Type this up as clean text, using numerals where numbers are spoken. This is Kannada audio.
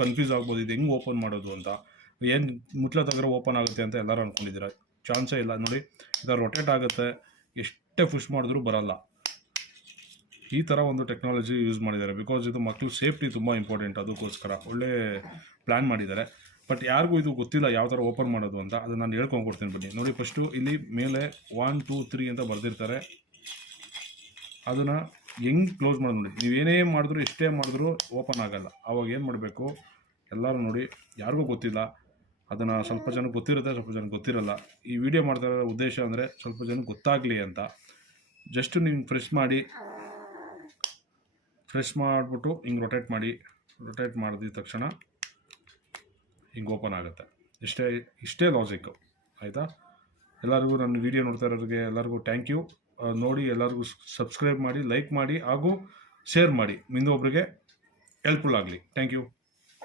ಕನ್ಫ್ಯೂಸ್ ಆಗ್ಬೋದು, ಇದು ಹೆಂಗೆ ಓಪನ್ ಮಾಡೋದು ಅಂತ, ಏನು ಮುಚ್ಚಳ ತೆಗೆದ್ರೆ ಓಪನ್ ಆಗುತ್ತೆ ಅಂತ ಎಲ್ಲರೂ ಅಂದ್ಕೊಂಡಿದ್ದೀರ. ಚಾನ್ಸೇ ಇಲ್ಲ. ನೋಡಿ, ಇದು ರೊಟೇಟ್ ಆಗುತ್ತೆ, ಎಷ್ಟೇ ಪುಷ್ ಮಾಡಿದ್ರೂ ಬರಲ್ಲ. ಈ ಥರ ಒಂದು ಟೆಕ್ನಾಲಜಿ ಯೂಸ್ ಮಾಡಿದ್ದಾರೆ. ಬಿಕಾಸ್ ಇದು ಮಕ್ಕಳು ಸೇಫ್ಟಿ ತುಂಬ ಇಂಪಾರ್ಟೆಂಟ್, ಅದಕ್ಕೋಸ್ಕರ ಒಳ್ಳೆ ಪ್ಲ್ಯಾನ್ ಮಾಡಿದ್ದಾರೆ. ಬಟ್ ಯಾರಿಗೂ ಇದು ಗೊತ್ತಿಲ್ಲ ಯಾವ ಥರ ಓಪನ್ ಮಾಡೋದು ಅಂತ. ಅದನ್ನು ನಾನು ಹೇಳ್ಕೊಂಡ್ಕೊಡ್ತೀನಿ ಬನ್ನಿ. ನೋಡಿ, ಫಸ್ಟು ಇಲ್ಲಿ ಮೇಲೆ 1 2 3 ಅಂತ ಬರೆದಿರ್ತಾರೆ. ಅದನ್ನು ಹೆಂಗೆ ಕ್ಲೋಸ್ ಮಾಡೋದು ನೋಡಿ. ನೀವೇನೇ ಮಾಡಿದ್ರು, ಎಷ್ಟೇ ಮಾಡಿದ್ರೂ ಓಪನ್ ಆಗೋಲ್ಲ. ಆವಾಗ ಏನು ಮಾಡಬೇಕು, ಎಲ್ಲರೂ ನೋಡಿ, ಯಾರಿಗೂ ಗೊತ್ತಿಲ್ಲ. ಅದನ್ನು ಸ್ವಲ್ಪ ಜನಕ್ಕೆ ಗೊತ್ತಿರುತ್ತೆ, ಸ್ವಲ್ಪ ಜನಕ್ಕೆ ಗೊತ್ತಿರಲ್ಲ. ಈ ವಿಡಿಯೋ ಮಾಡ್ತಾ ಇರೋ ಉದ್ದೇಶ ಅಂದರೆ ಸ್ವಲ್ಪ ಜನಕ್ಕೆ ಗೊತ್ತಾಗಲಿ ಅಂತ. ಜಸ್ಟು ನೀವು ಪ್ರೆಸ್ ಮಾಡಿಬಿಟ್ಟು ಹಿಂಗೆ ರೊಟೇಟ್ ಮಾಡಿದ ತಕ್ಷಣ ಹಿಂಗೆ ಓಪನ್ ಆಗುತ್ತೆ. ಇಷ್ಟೇ ಲಾಜಿಕ್ಕು, ಆಯಿತಾ? ಎಲ್ಲರಿಗೂ ನನ್ನ ವಿಡಿಯೋ ನೋಡ್ತಾ ಇರೋರಿಗೆ ಎಲ್ಲರಿಗೂ ಥ್ಯಾಂಕ್ ಯು. ನೋಡಿ, ಎಲ್ಲರಿಗೂ ಸಬ್ಸ್ಕ್ರೈಬ್ ಮಾಡಿ, ಲೈಕ್ ಮಾಡಿ ಹಾಗೂ ಶೇರ್ ಮಾಡಿ, ಇನ್ನೊಬ್ಬರಿಗೆ ಹೆಲ್ಪ್ಫುಲ್ ಆಗಲಿ. Thank you.